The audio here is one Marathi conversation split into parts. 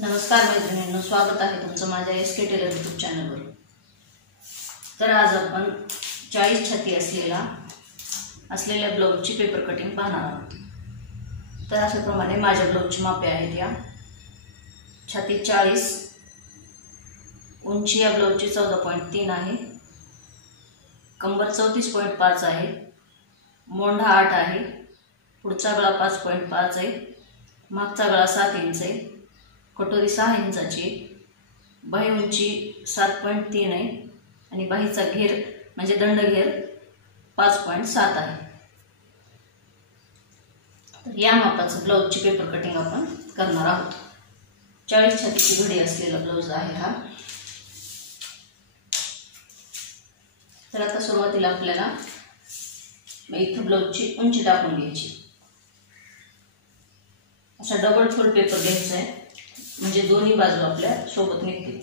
नमस्कार मैत्रिणींनो, स्वागत आहे तुमचं माझ्या SK टेलर यूट्यूब चॅनलवर। तर आज आपण 40 छाती असलेल्या ब्लाऊजची पेपर कटिंग पाहणार आहोत। तर अशाप्रमाणे माझ्या ब्लाऊजची मापे आहेत। या छाती 40, उंची या ब्लाऊजची 14.3 आहे, कंबर 34.5 आहे, मोंढा 8 आहे, पुढचा गळा 5.5 आहे, मागचा गळा 7 इंच आहे, कटोरी 6 इंचाची, बाही उंची 7.3 आहे आणि बाहीचा घेर म्हणजे दंड घेर 5.7 आहे। तर या मापाचं ब्लाऊजची पेपर कटिंग आपण करणार आहोत। 40 छातीची घडी असलेला ब्लाऊज आहे हा। तर आता सुरुवातीला आपल्याला इथे ब्लाऊजची उंची टाकून घ्यायची। असा डबल फोल्ड पेपर घ्यायचा आहे म्हणजे दोन्ही बाजू आपल्या सोबत निघतील।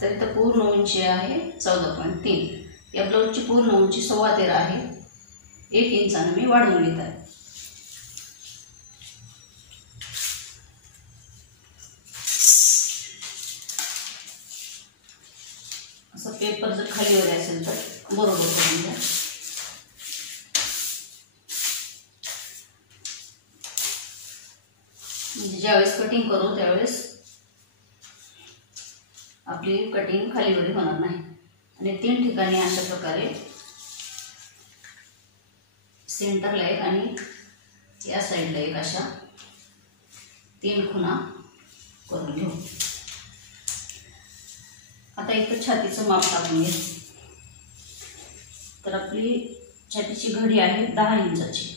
तर इथे पूर्ण उंची आहे 14.3। या ब्लाऊजची पूर्ण उंची 13.25 आहे। 1 इंचाने मी वाढवून घेत आहे। असं पेपर जर खालीवर असेल तर बरोबर करून घ्या। म्हणजे ज्यावेळेस कटिंग करू त्यावेळेस आपली कटिंग खालीवर होणार नाही। आणि 3 ठिकाणी अशा प्रकारे सेंटरला एक आणि या साईडला एक अशा 3 खुणा करून घेऊ। आता इथं छातीचं माप टाकून घे। तर आपली छातीची घडी आहे 10 इंचाची,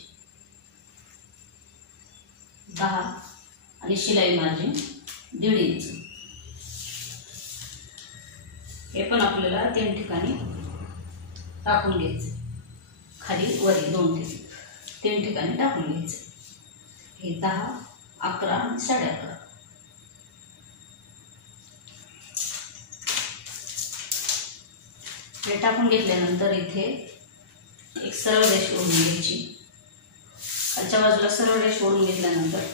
10 आणि शिलाई मार्जिन 1.5 इंच। हे पण आपल्याला 3 ठिकाणी टाकून घ्यायचे, खाली वरी 3 ठिकाणी टाकून घ्यायचे। हे 10, 11 आणि 11.5। हे टाकून घेतल्यानंतर इथे एक सरळ रेष ओढून घ्यायची। खालच्या बाजूला सरळ रेष ओढून घेतल्यानंतर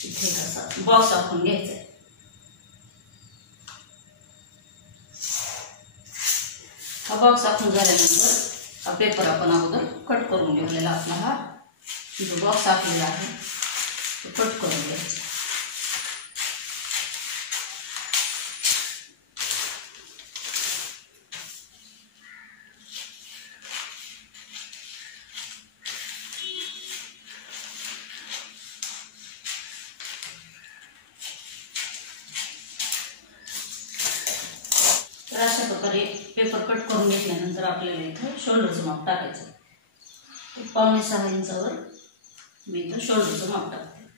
इथे असा बॉक्स आखून घ्यायचा आहे। हा बॉक्स आखून झाल्यानंतर हा पेपर आपण अगोदर कट करून घेतलेला आपला हा जो बॉक्स आखलेला आहे तो कट करून घ्यायचा। तर अशा प्रकारे पेपर कट करून घेतल्यानंतर आपल्याला इथं शोल्डरचं माप टाकायचं। तर 5.5 इंचावर मी इथं शोल्डरचं माप टाकते।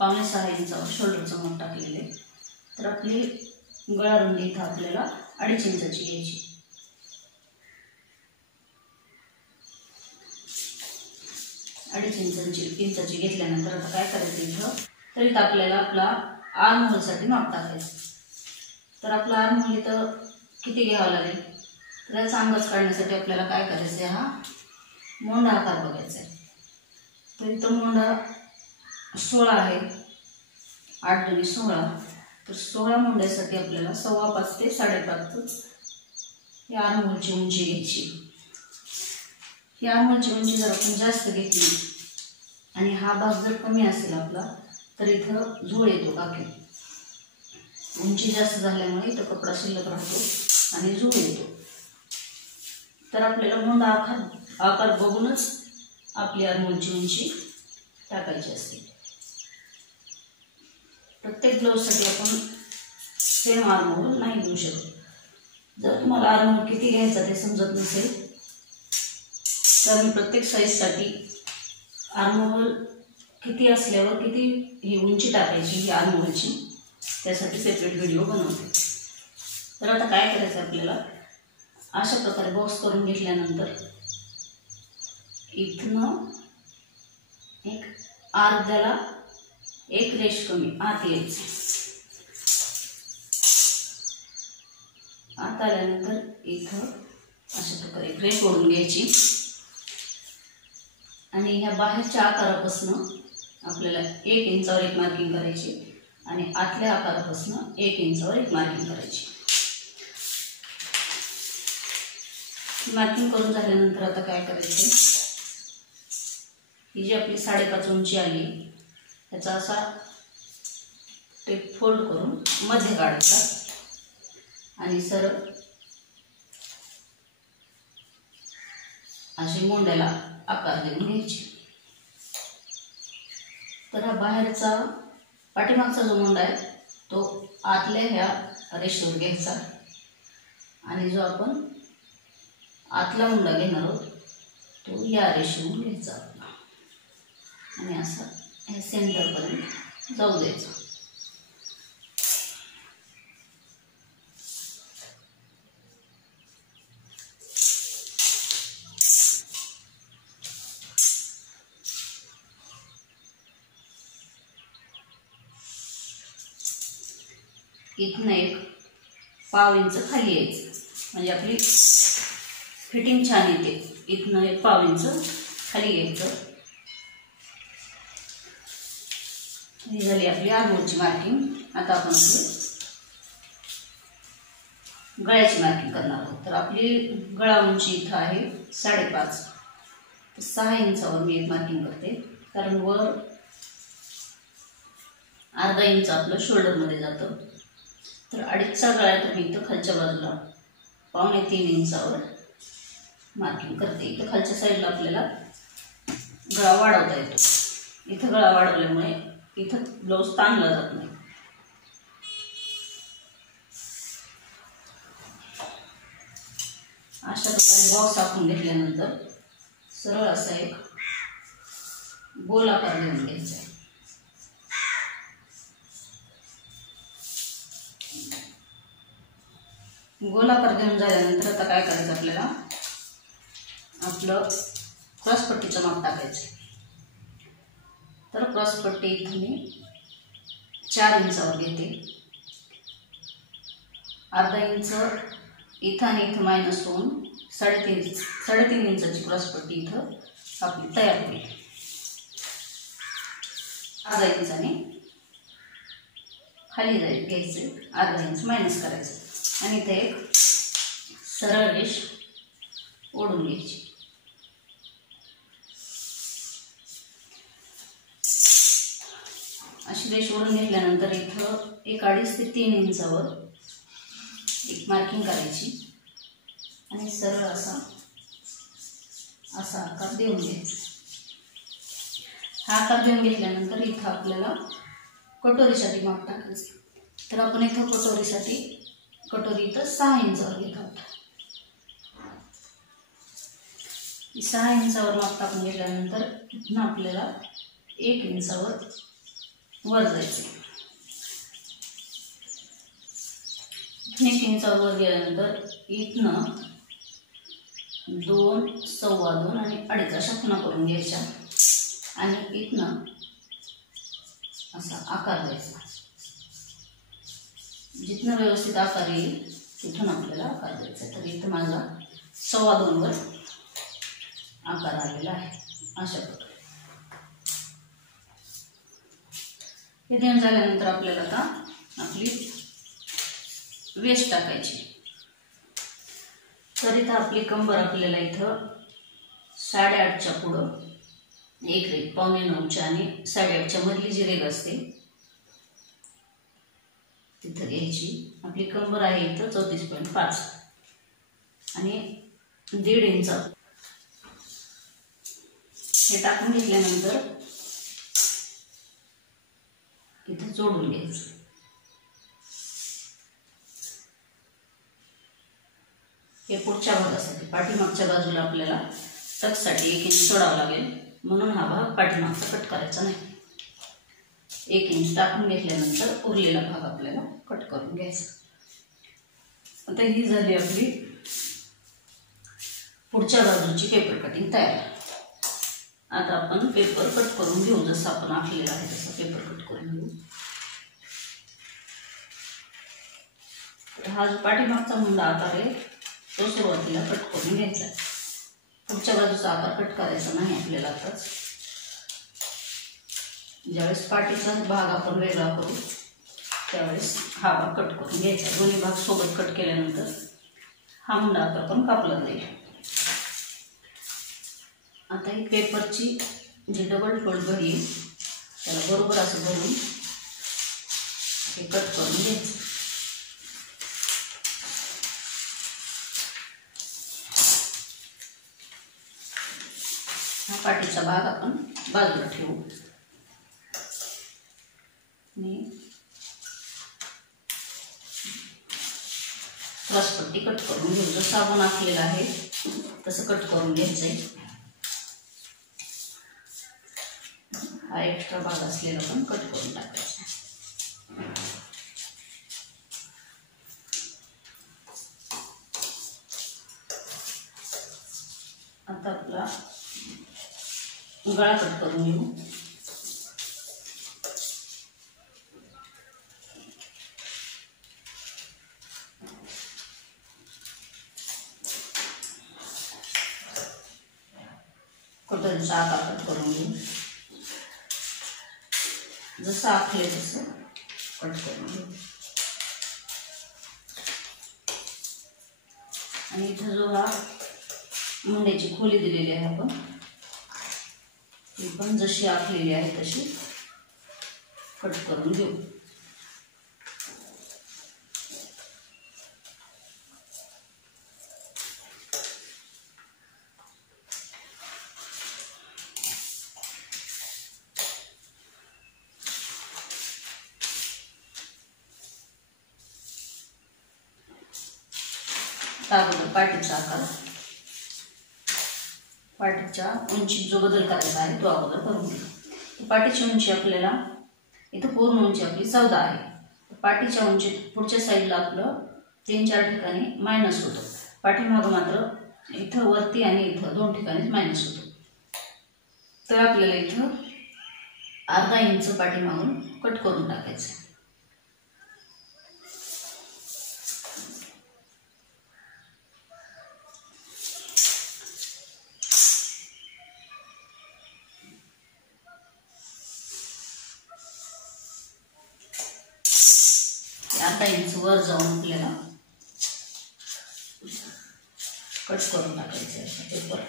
पावणे 6 इंचावर शोल्डरचं माप टाकलेले। तर आपली गळा रुंदी इथं आपल्याला 2.5 इंचाची घ्यायची। अडीच इंचाची घेतल्यानंतर आता काय करायचं इथं, तर इथं आपल्याला आपला आर्म होलसाठी माप टाकायचं। तर आपला आर्म होल इथं किती घ्यावा लागेल, तर याचा अंदाज काढण्यासाठी आपल्याला काय करायचं आहे, हा मोंढा आकार बघायचा आहे। तर इथं मोंढा 16 आहे, 8 दुनी 16। तर 16 मोंढ्यासाठी आपल्याला 5.25 ते 5.5 या आर्म होलची उंची घ्यायची। ही आर्म होलची उंची जर आपण जास्त घेतली आणि हा भाग जर कमी असेल आपला तर इथं झोळ येतो काकी। उंची जास्त झाल्यामुळे इथं कपडा शिल्लक राहतो आणि झोळ येतो। तर आपल्याला मोंढा आकार बघूनच आपली आर्म होलची उंची टाकायची असते। प्रत्येक ब्लाऊजसाठी आपण सेम आर्म होल नाही घेऊ शकत। जर तुम्हाला आर्म होल किती घ्यायचा ते समजत नसेल तर मी प्रत्येक साईजसाठी आर्म होल किती असल्यावर किती ही उंची टाकायची ही आर्म होलची त्यासाठी सेपरेट व्हिडिओ बनवते। तर आता काय करायचं आपल्याला, अशा प्रकारे बॉक्स करून घेतल्यानंतर इथनं एक अर्ध्याला एक रेष कमी आत यायचं. आत आल्यानंतर इथं अशा प्रकारे एक रेष ओढून घ्यायची आणि ह्या बाहेरच्या आकारापासून आपल्याला 1 इंचावर एक मार्किंग करायची आणि आतल्या आकारापासून 1 इंचावर एक मार्किंग करायची. मार्किंग करून झाल्यानंतर आता काय करायचं, ही जी आपली 5.5 उंची आली त्याचा असा टेप फोल्ड करून मध्ये काढायचा आणि सरळ अशी मोंड्याला आकार देऊन घ्यायची. तर हा बाहेरचा पाठीमागचा जो मोंडा आहे तो आतल्या ह्या रेषेवर घ्यायचा आणि जो आपण आतला मुंडा घेणार आहोत तो या रेषेवरून घ्यायचा आणि असा हे सेंटरपर्यंत जाऊ द्यायचा. इथनं एक पाव इंच खाली यायचं म्हणजे आपली फिटिंग छान येते. इथनं एक पाव इंच खाली घ्यायचं. ही झाली आपली आर्महोलची मार्किंग. आता आपण गळ्याची मार्किंग करणार आहोत. तर आपली गळा उंची इथं आहे 5.5, तर 6 इंचावर मी एक मार्किंग करते कारण वर अर्धा इंच आपलं शोल्डरमध्ये जातं. तर 2.5चा गळा तुम्ही इथं खालच्या बाजूला 2.25 इंचावर मार्किंग करते. इथं खालच्या साईडला आपल्याला गळा वाढवता येतो. इथं गळा वाढवल्यामुळे इथं ब्लाऊज ताणला जात नाही. अशा प्रकारे बॉक्स आखून घेतल्यानंतर सरळ असा एक गोल आकार देऊन घ्यायचा आहे. गोल आकार देऊन झाल्यानंतर आता काय करायचं, आपल्याला आपलं क्रॉसपट्टीचं माप टाकायचं. तर क्रॉसपट्टी इथं मी 4 इंचावर घेते. अर्धा इंच इथं आणि इथं मायनस होऊन 3.5 इंचाची क्रॉसपट्टी इथं आपली तयार होईल. अर्धा इंचाने खाली घ्यायचं, अर्धा इंच मायनस करायचं आणि इथे एक सरळ रेष ओढून घ्यायची. अशी रेष ओढून घेतल्यानंतर इथं 1.5 ते 3 इंचावर एक मार्किंग करायची आणि सरळ असा आकार देऊन घ्यायचा. हा आकार देऊन घेतल्यानंतर इथं आपल्याला कटोरीसाठी माप टाकायचं. तर आपण इथं कटोरी इथं 6 इंचावर घेत आहोत. 6 इंचावर माप टाकून घेतल्यानंतर इथनं आपल्याला 1 इंचावर वर जायचं. 1 इंचावर वर गेल्यानंतर इथनं 2, 2.25 आणि 2.5 अशा खुणा करून घ्यायच्या आणि इथनं असा आकार द्यायचा. जिथनं व्यवस्थित आकार येईल तिथून आपल्याला आकार द्यायचा. तर इथं माझा 2.25 वर आकार आलेला आहे. अशा प्रकारे हे देऊन झाल्यानंतर आपल्याला आता आपली वेस्ट टाकायची. तर इथं आपली कंबर आपल्याला इथं 8.5च्या पुढं एक रेघ, 8.25च्या आणि 8.5च्या मधली जी रेघ असते तिथं घ्यायची. आपली कंबर आहे इथं 34.5 आणि 1.5 इंच हे टाकून घेतल्यानंतर इथं जोडून घ्यायचं. हे पुढच्या भागासाठी पाठीमागच्या बाजूला आपल्याला टक्ससाठी 1 इंच सोडावं लागेल, म्हणून हा भाग पाठीमागचा कट करायचा नाही. 1 इंच टाकून घेतल्यानंतर उरलेला भाग आपल्याला कट करून घ्यायचा. आता ही झाली आपली पुढच्या बाजूची पेपर कटिंग तयार. आता आपण पेपर कट करून घेऊ. जसं आपण आखलेला आहे तसं पेपर कट करून घेऊ. हा जो पाठीमागचा मुंडा आकार आहे तो सुरुवातीला कट करून घ्यायचा आहे. पुढच्या बाजूचा आकार कट करायचा नाही आपल्याला. आताच ज्यावेळेस पाठीचा भाग आपण वेगळा करू त्यावेळेस हा भाग कट करून घ्यायचा. दोन्ही भाग सोबत कट केल्यानंतर हा मुंडा आकार पण कापला जाईल. आता ही पेपरची जी डबल फोल्ड घडी आहे त्याला बरोबर असं धरून हे कट करून घ्यायचं. हा पाठीचा भाग आपण बाजूला ठेवू आणि क्रॉसपट्टी कट करून घेऊ. जसं आपण आखलेला आहे तसं कट करून घ्यायचंय. हा एक्स्ट्रा भाग असलेला पण कट करून टाकायचा. आता आपला गळा कट करून घेऊ. कटोरीचा आकार कट करून घेऊ. जसं आखले तसं कट करून घेऊ. आणि इथं जो हा मुंड्याची खोली दिलेली आहे आपण ती पण जशी आखलेली आहे तशी कट करून घेऊ. अगोदर पाठीचा आकार, पाठीच्या उंचीत जो बदल करायचा आहे तो अगोदर करून घेऊ. पाठीची उंची आपल्याला इथं पूर्ण उंची आपली 14 आहे. पाठीच्या उंचीत पुढच्या साईडला आपलं 3-4 ठिकाणी मायनस होतं. पाठीमागं मात्र इथं वरती आणि इथं 2 ठिकाणी मायनस होतं. तर आपल्याला इथं अर्धा इंच पाठीमागून कट करून टाकायचं. अर्धा इंच वर जाऊन आपल्याला कट करून टाकायचं आहे पेपर.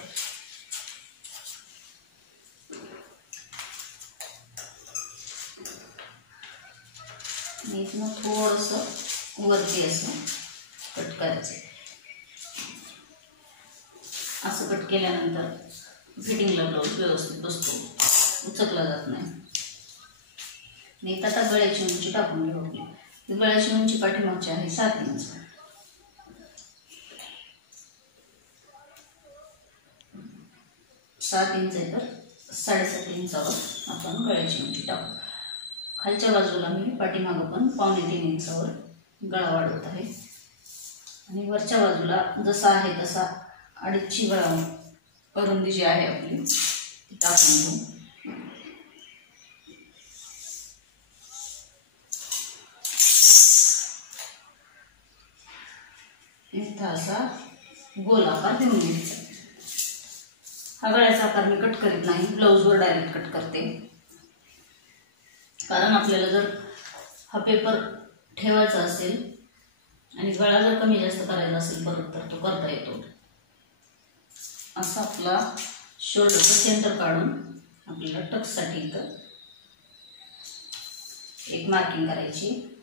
आणि इथनं थोडंसं वरती असं कट करायचं. असं कट केल्यानंतर फिटिंगला ब्लाऊज व्यवस्थित बसतो, उचकला जात नाही. आणि आता गळ्याची उंची टाकून घेऊ. आपली गळ्याची उंची पाठीमागची आहे 7 इंच. 7 इंच आहे तर 7.5 इंचावर आपण गळ्याची उंची टाकू. खालच्या बाजूला मी पाठीमागं पण 2.25 इंचावर गळा वाढवत आहे. आणि वरच्या बाजूला जसा आहे तसा 2.5 गळा अरुंदी जी आहे आपली ती टाकून घेऊ. इथं असा गोल आकार देऊन घ्यायचा. हा गळ्याचा आकार मी कट करीत नाही, ब्लाऊजवर डायरेक्ट कट करते. कारण आपल्याला जर हा पेपर ठेवायचा असेल आणि गळा जर कमी जास्त करायचा असेल परत तर तो करता येतो. असा आपला शोल्डरचं सेंटर काढून आपल्याला टक्ससाठी इथं एक मार्किंग करायची.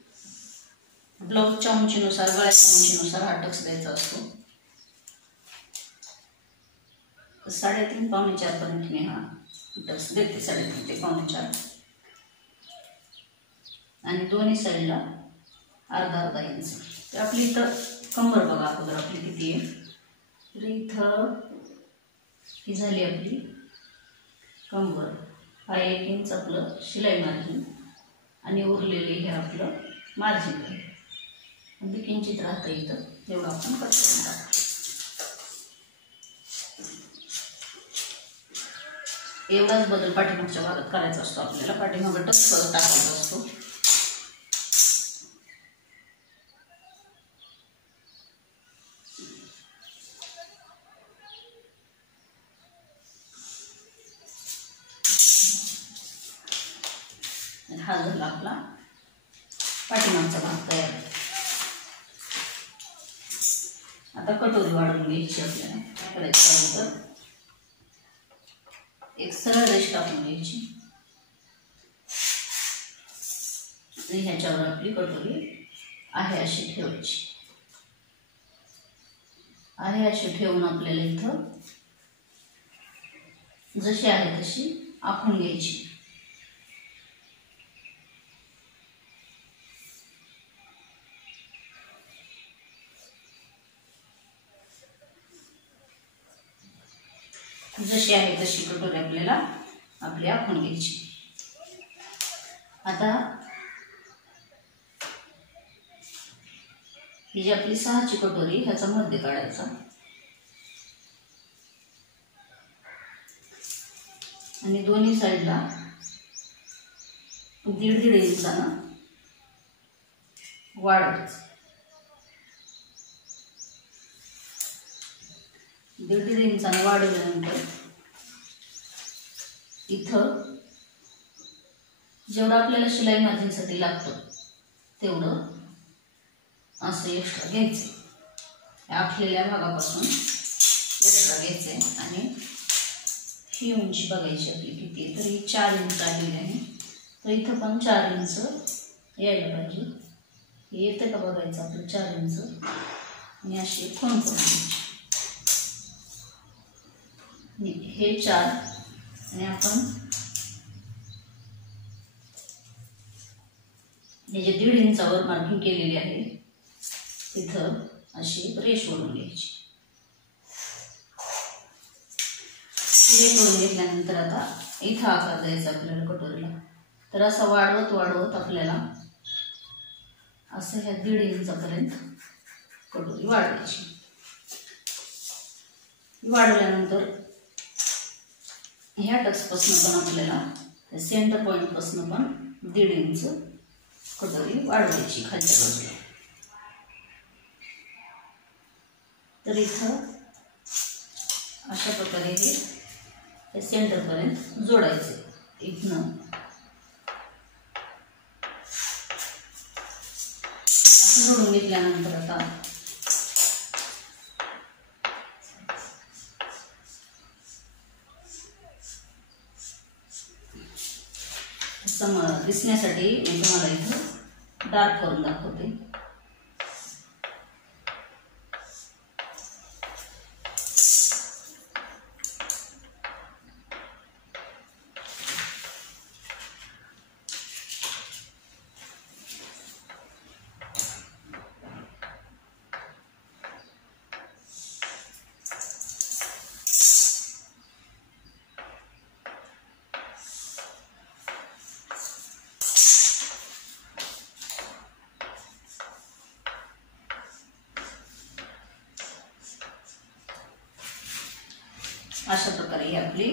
ब्लाऊजच्या उंचीनुसार, गळ्याच्या उंचीनुसार हा टक्स द्यायचा असतो. 3.5 पावणे 4 पर्यंत मी हा टक्स देते. 3.5 ते पावणे 4. आणि दोन्ही साईडला अर्धा इंच. तर आपली इथं कंबर बघा अगोदर आपली किती आहे. तर इथं ही झाली आपली कंबर. हा 1 इंच आपलं शिलाई मार्जिन आणि उरलेले हे आपलं मार्जिन आहे. आणि किंचित राहतं इथं, तेवढं आपण कट करून टाकू. एवढाच बदल पाठीमागच्या भागात करायचा असतो आपल्याला. पाठीमागं टक्स टाकायचा असतो. हा झाला आपला पाठीमागचा भाग तयार. आता कटोरी वाढवून घ्यायची आपल्याला. काय करायचं तर एक सरळ रेष टाकून घ्यायची आणि ह्याच्यावर आपली कटोरी आहे अशी ठेवायची. आहे अशी ठेवून आपल्याला इथं जशी आहे तशी आखून घ्यायची. जशी आहे तशी कटोरी आपल्याला आपली आखून घ्यायची. आता ही जी आपली 6ची कटोरी ह्याचा मध्य काढायचा आणि दोन्ही साईडला 1.5 इंचानं वाढवायचं. 1.5 इंचानं वाढवल्यानंतर इथं जेवढं आपल्याला शिलाई मार्जिनसाठी लागतं तेवढं असं एक्स्ट्रा घ्यायचं. आखलेल्या भागापासून एक्स्ट्रा घ्यायचं आणि ही उंची बघायची आपली किती आहे. तर ही 4 इंच आलेली आहे. तर इथं पण 4 इंच यायला पाहिजे. हे येतं का बघायचं आपलं 4 इंच आणि अशी खूण करून घ्यायची. हे 4 आणि आपण हे जे 1.5 इंचावर मार्किंग केलेली आहे तिथं अशी रेष ओढून घ्यायची. रेष ओढून घेतल्यानंतर आता इथं आकार द्यायचा आपल्याला कटोरीला. तर असं वाढवत वाढवत आपल्याला असं ह्या 1.5 इंचापर्यंत कटोरी वाढवायची. वाढवल्यानंतर ह्या टक्सपासून पण आपल्याला सेंटर पॉईंटपासून पण 1.5 इंच कटोरी वाढवायची खालच्या बाजूला. तर इथं अशा प्रकारे हे सेंटरपर्यंत जोडायचे. इथनं असं जोडून घेतल्यानंतर आता दिसण्यासाठी मी तुम्हाला इथं डार्क करून दाखवते. अशा प्रकारे ही आपली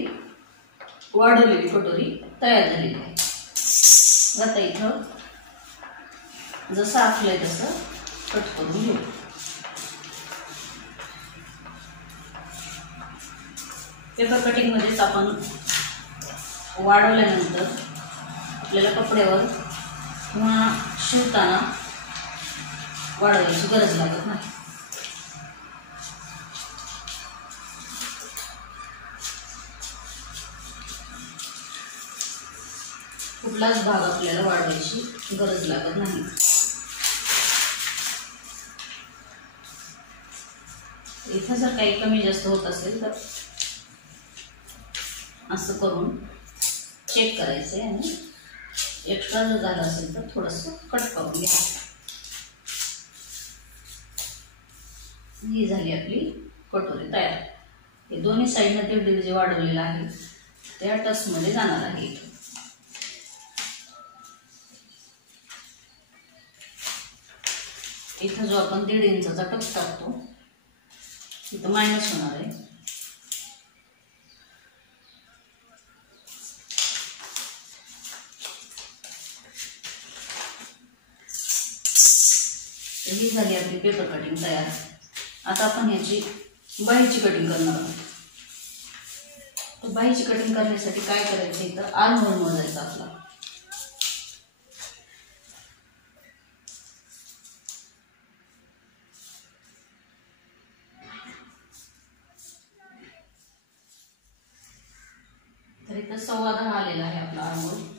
वाढवलेली कटोरी तयार झालेली आहे. आता इथं जसं आखलंय तसं कट करून घेऊ. पेपर कटिंग मध्येच आपण वाढवल्यानंतर आपल्याला कपड्यावर किंवा शिवताना वाढवायची गरज लागत नाही. कुठलाच भाग आपल्याला वाढवायची गरज लागत नाही. इथं जर काही कमी जास्त होत असेल तर असं करून चेक करायचे आणि एक्स्ट्रा जर झालं असेल तर थोडंसं कट करून घ्यायचं. ही झाली आपली कटोरी तयार. हे दोन्ही साईडनं 1.5 जे वाढवलेलं आहे त्या टक्समध्ये जाणार आहे. इथं जो आपण 1.5 इंचाचा टक्स टाकतो तिथं मायनस होणार आहे. ही झाली आपली पेपर कटिंग तयार। आता आपण याची बाहीची कटिंग करणार आहोत। तर बाहीची कटिंग करण्यासाठी काय करायचं, तर आर्म होल मोजायचा आपला। तर इथं 10.25 आलेला आहे आपला आर्म होल।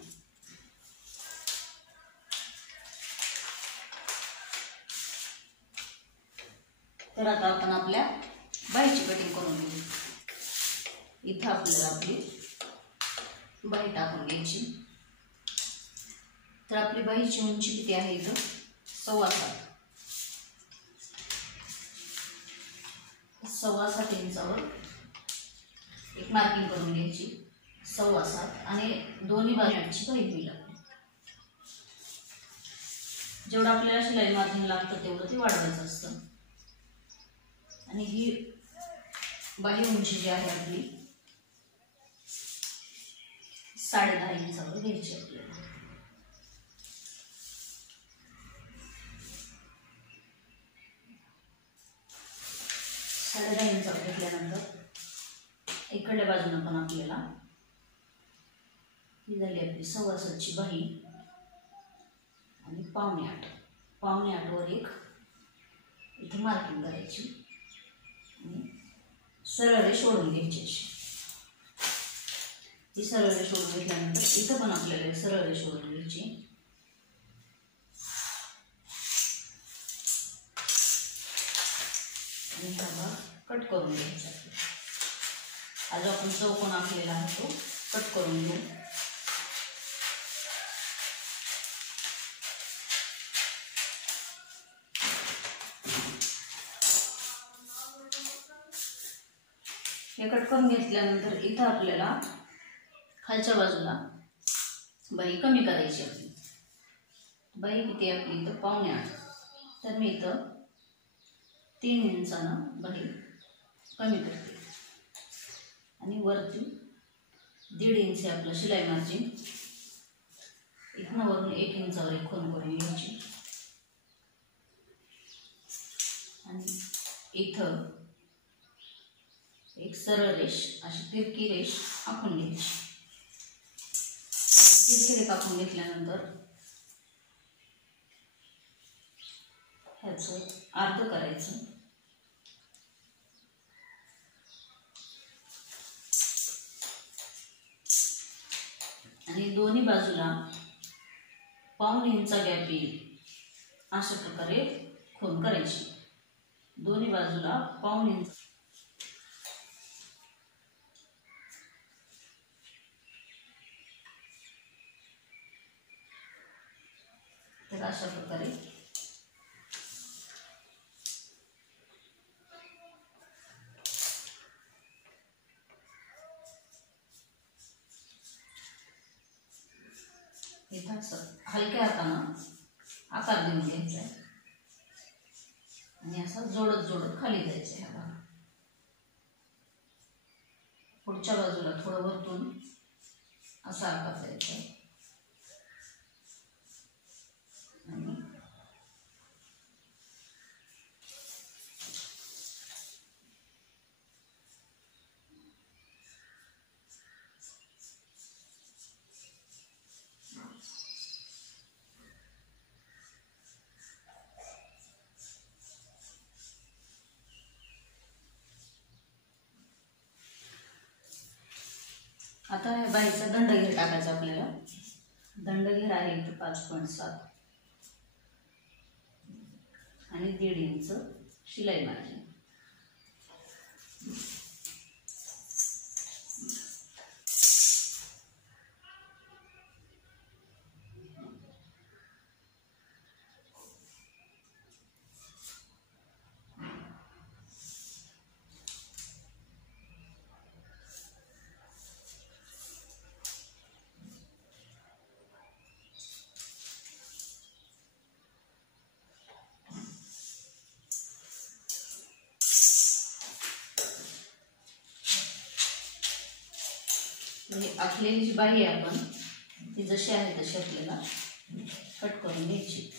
तर आता आपण आपल्या बाहीची कटिंग करून घेऊ। इथं आपल्याला आपली बाही टाकून घ्यायची। तर आपली बाहीची उंची किती आहे, इथं 7.25 इंचावर एक मार्किंग करून घ्यायची। 7.25 आणि दोन्ही बाजूंची बाही होईल। जेवढं आपल्याला शिलाई मार्जिन लागतं तेवढं ते वाढवायचं असतं। आणि ही बाही उंची जी आहे आपली 10.5 इंचावर घ्यायची आपल्याला। साडेदहा इंचावर घेतल्यानंतर इकडल्या बाजूने पण आपल्याला ही झाली आपली 7.25ची बाही आणि 7.25 वर एक इथे मार्किंग करायची आणि सरळ रेष ओढून घ्यायची। ही सरळ रेष ओढून घेतल्यानंतर इथं पण आपल्याला सरळ रेष ओढून घ्यायची आणि हा भाग कट करून घ्यायचा। हा जो आपण चौकोन आखलेला आहे तो कट करून घेऊ। हे कट करून घेतल्यानंतर इथं आपल्याला खालच्या बाजूला बाही कमी करायची आपली। बाही किती आहे आपली, इथं 7.25। तर मी इथं 3 इंचानं बाही कमी करते आणि वरती 1.5 इंच आपलं शिलाई मार्जिन। इथनं वरून 1 इंचावर एक खूण करून घ्यायची आणि इथं एक सरळ रेष अशी तिरकी रेष आखून घ्यायची। तिरकी रेष आखून घेतल्यानंतर ह्याचं अर्ध करायचं आणि दोन्ही बाजूला 1.5 इंचा गॅप येईल अशा प्रकारे खूण करायची। दोन्ही बाजूला 1.5 इंच। तर अशा प्रकारे इथं हलक्या हातानं आकार देऊन घ्यायचा आहे आणि असं जोडत जोडत खाली जायचं आहे। पुढच्या बाजूला थोडं वरतून असा आकार द्यायचा आहे आणि आता बाहीचा दंडघेर टाकायचा आपल्याला। दंडघेर आहे इथं 5.7 आणि 1.5 इंच शिलाई मार्जिन। आखलेली जी बाही आहे आपण ती जशी आहे तशी आपल्याला कट करून घ्यायची।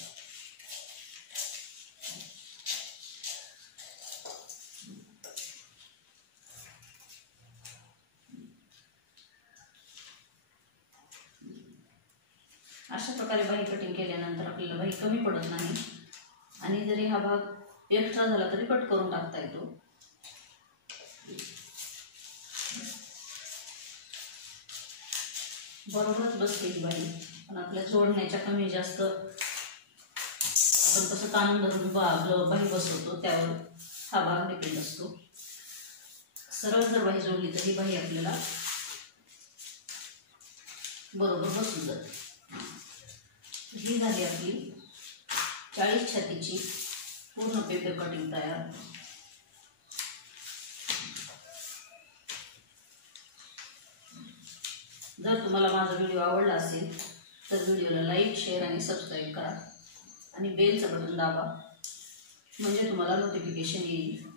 अशा प्रकारे बाही कटिंग केल्यानंतर आपल्याला बाही कमी पडत नाही आणि जरी हा भाग एक्स्ट्रा झाला तरी कट करून टाकता येतो. बरोबरच बसते ही बाही, पण आपल्या जोडण्याच्या कमी जास्त आपण कसं ताणून धरून बाही बसवतो त्यावर हा भाग डिपेंड असतो. सरळ जर बाही जोडली तर ही बाही आपल्याला बरोबर बसून जाते. ही झाली आपली 40 छातीची पूर्ण पेपर कटिंग तयार. जर तुम्हाला माझा व्हिडिओ आवडला असेल तर व्हिडिओला लाईक, शेअर आणि सबस्क्राईब करा आणि बेलचं बटन दाबा म्हणजे तुम्हाला नोटिफिकेशन येईल.